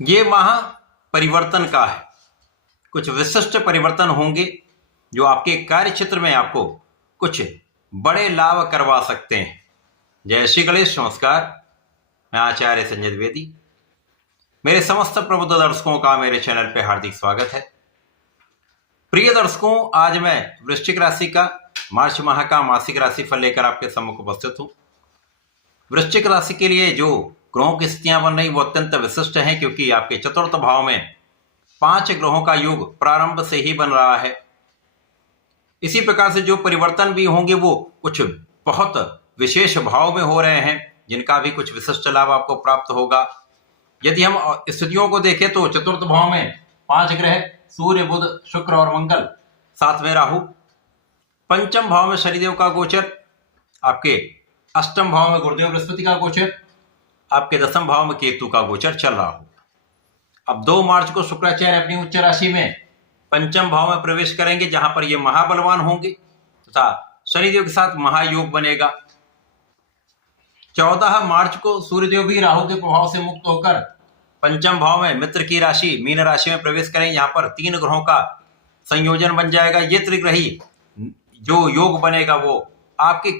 ये माह परिवर्तन का है। कुछ विशिष्ट परिवर्तन होंगे जो आपके कार्य क्षेत्र में आपको कुछ बड़े लाभ करवा सकते हैं। जय श्री गणेश। नमस्कार, मैं आचार्य संजय द्विवेदी। मेरे समस्त प्रबुद्ध दर्शकों का मेरे चैनल पे हार्दिक स्वागत है। प्रिय दर्शकों, आज मैं वृश्चिक राशि का मार्च माह का मासिक राशिफल लेकर आपके सम्मुख उपस्थित हूँ। वृश्चिक राशि के लिए जो ग्रहों की स्थितियां बन रही वो अत्यंत विशिष्ट हैं, क्योंकि आपके चतुर्थ भाव में 5 ग्रहों का योग प्रारंभ से ही बन रहा है। इसी प्रकार से जो परिवर्तन भी होंगे वो कुछ बहुत विशेष भाव में हो रहे हैं, जिनका भी कुछ विशिष्ट लाभ आपको प्राप्त होगा। यदि हम स्थितियों को देखें तो चतुर्थ भाव में 5 ग्रह सूर्य, बुध, शुक्र और मंगल, साथ में राहु। पंचम भाव में शनिदेव का गोचर, आपके अष्टम भाव में गुरुदेव बृहस्पति का गोचर, आपके दसम भाव में केतु का गोचर चल रहा हो। अब 2 मार्च को शुक्राचार्य अपनी उच्च राशि में पंचम भाव में प्रवेश करेंगे, जहां पर ये महाबलवान होंगे तथा शनिदेव के साथ महायोग बनेगा। 14 मार्च को सूर्यदेव भी राहु के प्रभाव से मुक्त होकर पंचम भाव में मित्र की राशि मीन राशि में प्रवेश करेंगे, यहाँ पर 3 ग्रहों का संयोजन बन जाएगा। ये त्रिग्रही जो योग बनेगा वो आपके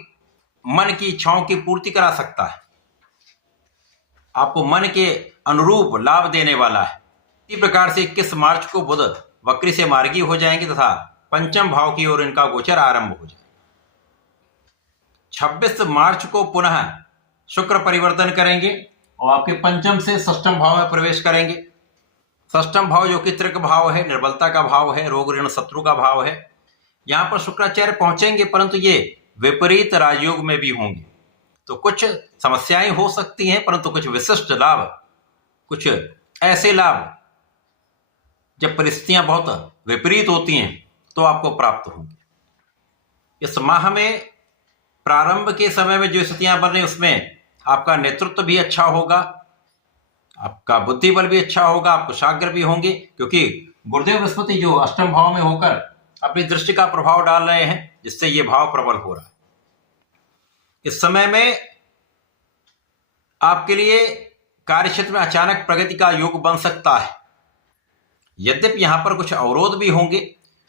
मन की इच्छाओं की पूर्ति करा सकता है, आपको मन के अनुरूप लाभ देने वाला है। इसी प्रकार से 21 मार्च को बुध वक्री से मार्गी हो जाएंगे तथा पंचम भाव की ओर इनका गोचर आरंभ हो जाएगा। 26 मार्च को पुनः शुक्र परिवर्तन करेंगे और आपके पंचम से षष्ठम भाव में प्रवेश करेंगे। षष्ठम भाव जो कि त्रिक भाव है, निर्बलता का भाव है, रोग ऋण शत्रु का भाव है। यहाँ पर शुक्राचार्य पहुंचेंगे, परंतु ये विपरीत राजयोग में भी होंगे, तो कुछ समस्याएं हो सकती हैं, परंतु कुछ विशिष्ट लाभ, कुछ ऐसे लाभ जब परिस्थितियां बहुत विपरीत होती हैं तो आपको प्राप्त होंगे। इस माह में प्रारंभ के समय में जो स्थितियां बन रही उसमें आपका नेतृत्व भी अच्छा होगा, आपका बुद्धि बल भी अच्छा होगा, आप कुशाग्र भी होंगे, क्योंकि गुरुदेव बृहस्पति जो अष्टम भाव में होकर अपनी दृष्टि का प्रभाव डाल रहे हैं, जिससे ये भाव प्रबल हो रहा है। इस समय में आपके लिए कार्यक्षेत्र में अचानक प्रगति का योग बन सकता है। यद्यपि यहां पर कुछ अवरोध भी होंगे,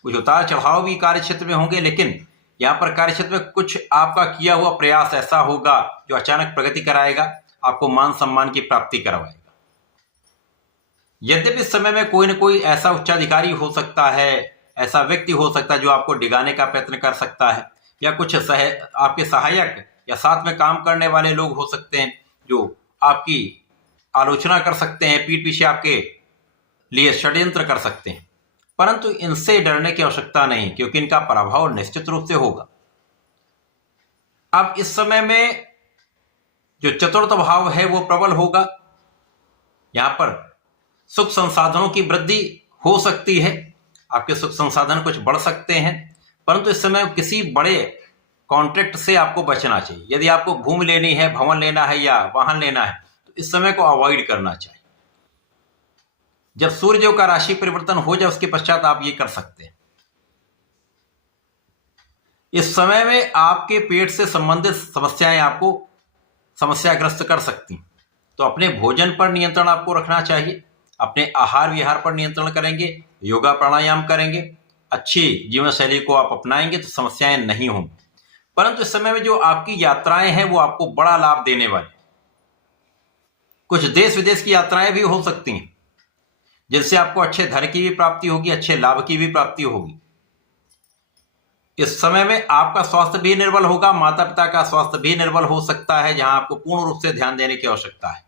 कुछ उतार चढ़ाव भी कार्यक्षेत्र में होंगे, लेकिन यहां पर कार्यक्षेत्र में कुछ आपका किया हुआ प्रयास ऐसा होगा जो अचानक प्रगति कराएगा, आपको मान सम्मान की प्राप्ति करवाएगा। यद्यपि इस समय में कोई न कोई ऐसा उच्चाधिकारी हो सकता है, ऐसा व्यक्ति हो सकता है जो आपको डिगाने का प्रयत्न कर सकता है, या कुछ आपके सहायक या साथ में काम करने वाले लोग हो सकते हैं जो आपकी आलोचना कर सकते हैं, पीठ पीछे आपके लिए षड्यंत्र कर सकते हैं, परंतु इनसे डरने की आवश्यकता नहीं, क्योंकि इनका प्रभाव निश्चित रूप से होगा। अब इस समय में जो चतुर्थ भाव है वो प्रबल होगा। यहां पर सुख संसाधनों की वृद्धि हो सकती है, आपके सुख संसाधन कुछ बढ़ सकते हैं, परंतु इस समय किसी बड़े कॉन्ट्रैक्ट से आपको बचना चाहिए। यदि आपको भूमि लेनी है, भवन लेना है या वाहन लेना है, तो इस समय को अवॉइड करना चाहिए। जब सूर्यदेव का राशि परिवर्तन हो जाए उसके पश्चात आप ये कर सकते हैं। इस समय में आपके पेट से संबंधित समस्याएं आपको समस्याग्रस्त कर सकती, तो अपने भोजन पर नियंत्रण आपको रखना चाहिए, अपने आहार विहार पर नियंत्रण करेंगे, योगा प्राणायाम करेंगे, अच्छी जीवन शैली को आप अपनाएंगे तो समस्याएं नहीं होंगी। परंतु इस समय में जो आपकी यात्राएं हैं वो आपको बड़ा लाभ देने वाली। कुछ देश विदेश की यात्राएं भी हो सकती हैं, जिससे आपको अच्छे धन की भी प्राप्ति होगी, अच्छे लाभ की भी प्राप्ति होगी। इस समय में आपका स्वास्थ्य भी निर्बल होगा, माता पिता का स्वास्थ्य भी निर्बल हो सकता है, जहां आपको पूर्ण रूप से ध्यान देने की आवश्यकता है।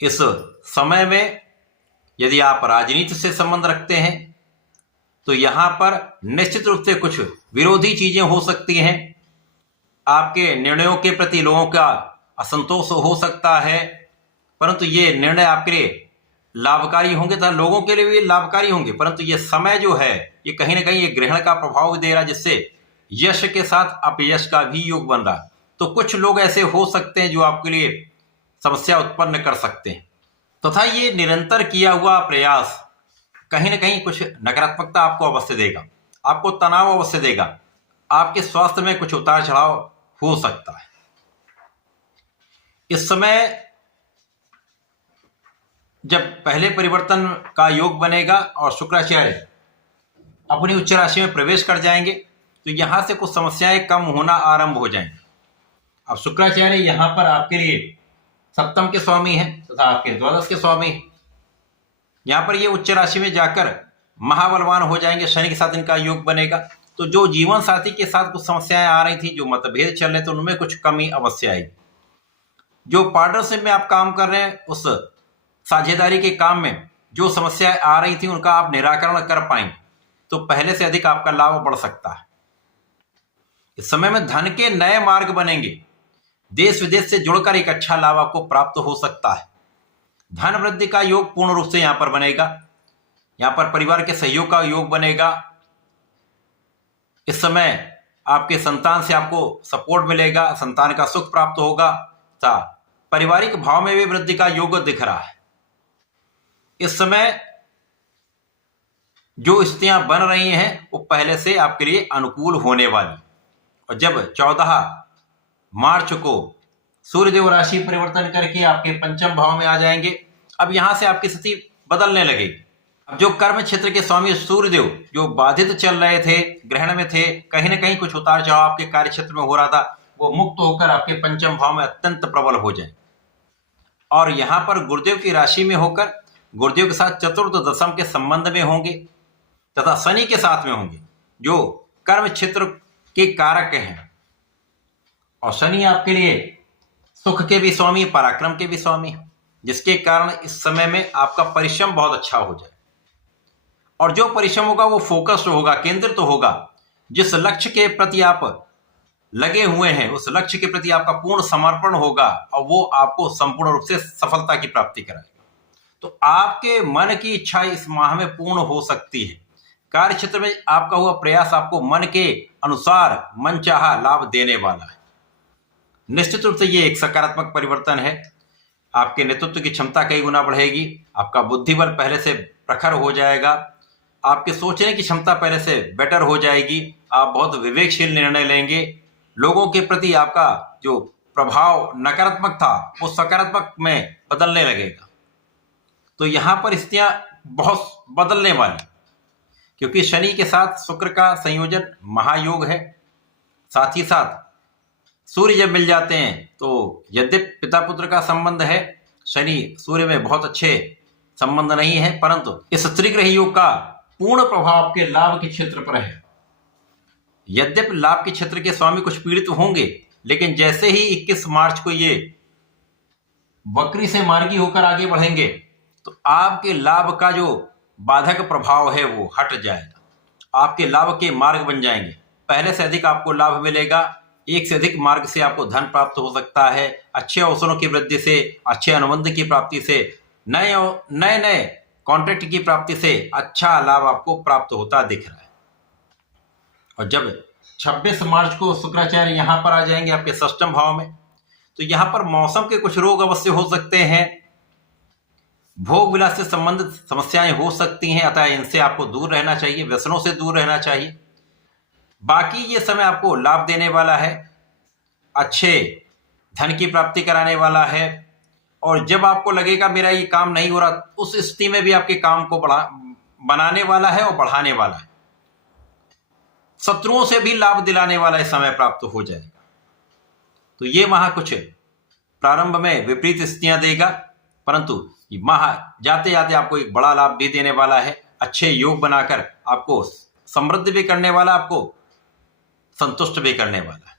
इस समय में यदि आप राजनीति से संबंध रखते हैं तो यहां पर निश्चित रूप से कुछ विरोधी चीजें हो सकती हैं, आपके निर्णयों के प्रति लोगों का असंतोष हो सकता है, परंतु ये निर्णय आपके लिए लाभकारी होंगे तथा लोगों के लिए भी लाभकारी होंगे। परंतु ये समय जो है ये कहीं ना कहीं एक ग्रहण का प्रभाव दे रहा है, जिससे यश के साथ अपयश का भी योग बन रहा है। तो कुछ लोग ऐसे हो सकते हैं जो आपके लिए समस्या उत्पन्न कर सकते हैं, तथा ये निरंतर किया हुआ प्रयास कहीं ना कहीं कुछ नकारात्मकता आपको अवश्य देगा, आपको तनाव अवश्य देगा, आपके स्वास्थ्य में कुछ उतार चढ़ाव हो सकता है। इस समय जब पहले परिवर्तन का योग बनेगा और शुक्राचार्य अपनी उच्च राशि में प्रवेश कर जाएंगे तो यहाँ से कुछ समस्याएं कम होना आरंभ हो जाएंगी। अब शुक्राचार्य यहाँ पर आपके लिए सप्तम के स्वामी हैं तथा आपके द्वादश के स्वामी हैं। यहाँ पर ये उच्च राशि में जाकर महाबलवान हो जाएंगे। शनि के साथ इनका योग बनेगा तो जो जीवन साथी के साथ कुछ समस्याएं आ रही थी, जो मतभेद चल रहे थे, उनमें कुछ कमी अवश्य आएगी। जो पार्टनरशिप में आप काम कर रहे हैं, उस साझेदारी के काम में जो समस्याएं आ रही थी उनका आप निराकरण कर पाएंगे तो पहले से अधिक आपका लाभ बढ़ सकता है। इस समय में धन के नए मार्ग बनेंगे। देश विदेश से जुड़कर एक अच्छा लाभ आपको प्राप्त हो सकता है। धन वृद्धि का योग पूर्ण रूप से यहां पर बनेगा। यहां पर परिवार के सहयोग का योग बनेगा। इस समय आपके संतान से आपको सपोर्ट मिलेगा, संतान का सुख प्राप्त होगा तथा पारिवारिक भाव में भी वृद्धि का योग दिख रहा है। इस समय जो स्थितियां बन रही हैं वो पहले से आपके लिए अनुकूल होने वाली। और जब 14 मार्च को सूर्यदेव राशि परिवर्तन करके आपके पंचम भाव में आ जाएंगे, अब यहां से आपकी स्थिति बदलने लगेगी। अब जो कर्म क्षेत्र के स्वामी सूर्यदेव जो बाधित चल रहे थे, ग्रहण में थे, कहीं ना कहीं कुछ उतार चढ़ाव आपके कार्य क्षेत्र में हो रहा था, वो मुक्त होकर आपके पंचम भाव में अत्यंत प्रबल हो जाए। और यहां पर गुरुदेव की राशि में होकर गुरुदेव के साथ चतुर्थ दशम के संबंध में होंगे तथा शनि के साथ में होंगे जो कर्म क्षेत्र के कारक हैं। और शनि आपके लिए सुख के भी स्वामी, पराक्रम के भी स्वामी, जिसके कारण इस समय में आपका परिश्रम बहुत अच्छा हो जाए। और जो परिश्रम होगा वो फोकस्ड होगा, केंद्रित तो होगा। जिस लक्ष्य के प्रति आप लगे हुए हैं उस लक्ष्य के प्रति आपका पूर्ण समर्पण होगा और वो आपको संपूर्ण रूप से सफलता की प्राप्ति कराएगा। तो आपके मन की इच्छा इस माह में पूर्ण हो सकती है। कार्य क्षेत्र में आपका हुआ प्रयास आपको मन के अनुसार मनचाहा लाभ देने वाला है। निश्चित रूप से ये एक सकारात्मक परिवर्तन है। आपके नेतृत्व की क्षमता कई गुना बढ़ेगी। आपका बुद्धिबल पहले से प्रखर हो जाएगा। आपके सोचने की क्षमता पहले से बेटर हो जाएगी। आप बहुत विवेकशील निर्णय लेंगे। लोगों के प्रति आपका जो प्रभाव नकारात्मक था वो सकारात्मक में बदलने लगेगा। तो यहाँ पर स्थितियां बहुत बदलने वाली, क्योंकि शनि के साथ शुक्र का संयोजन महायोग है। साथ ही साथ सूर्य जब मिल जाते हैं तो यद्यपि पिता पुत्र का संबंध है, शनि सूर्य में बहुत अच्छे संबंध नहीं है, परंतु इस त्रिग्रह योग का पूर्ण प्रभाव आपके लाभ के क्षेत्र पर है। यद्यपि लाभ के क्षेत्र के स्वामी कुछ पीड़ित होंगे, लेकिन जैसे ही 21 मार्च को ये वक्री से मार्गी होकर आगे बढ़ेंगे तो आपके लाभ का जो बाधक प्रभाव है वो हट जाएगा। आपके लाभ के मार्ग बन जाएंगे। पहले से अधिक आपको लाभ मिलेगा। एक से अधिक मार्ग से आपको धन प्राप्त हो सकता है। अच्छे अवसरों की वृद्धि से, अच्छे अनुबंध की प्राप्ति से, नए कॉन्ट्रैक्ट की प्राप्ति से अच्छा लाभ आपको प्राप्त होता दिख रहा है। और जब 26 मार्च को शुक्राचार्य यहां पर आ जाएंगे आपके षष्ठम भाव में, तो यहां पर मौसम के कुछ रोग अवश्य हो सकते हैं। भोग विलास से संबंधित समस्याएं हो सकती हैं, अतः इनसे आपको दूर रहना चाहिए, व्यसनों से दूर रहना चाहिए। बाकी ये समय आपको लाभ देने वाला है, अच्छे धन की प्राप्ति कराने वाला है। और जब आपको लगेगा मेरा ये काम नहीं हो रहा, उस स्थिति में भी आपके काम को बनाने वाला है और बढ़ाने वाला है। शत्रुओं से भी लाभ दिलाने वाला इस समय प्राप्त हो जाएगा। तो ये माह कुछ प्रारंभ में विपरीत स्थितियां देगा, परंतु ये माह जाते जाते आपको एक बड़ा लाभ भी देने वाला है। अच्छे योग बनाकर आपको समृद्ध भी करने वाला, आपको संतुष्ट भी करने वाला है।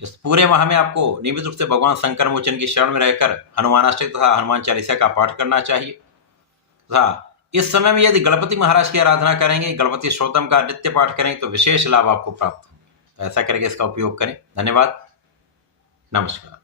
इस पूरे माह में आपको नियमित रूप से भगवान शंकर मोचन की शरण में रहकर हनुमानाष्टक तथा हनुमान चालीसा का पाठ करना चाहिए तथा इस समय में यदि गणपति महाराज की आराधना करेंगे, गणपति स्तोत्रम का नित्य पाठ करेंगे तो विशेष लाभ आपको प्राप्त होंगे। ऐसा करके इसका उपयोग करें। धन्यवाद। नमस्कार।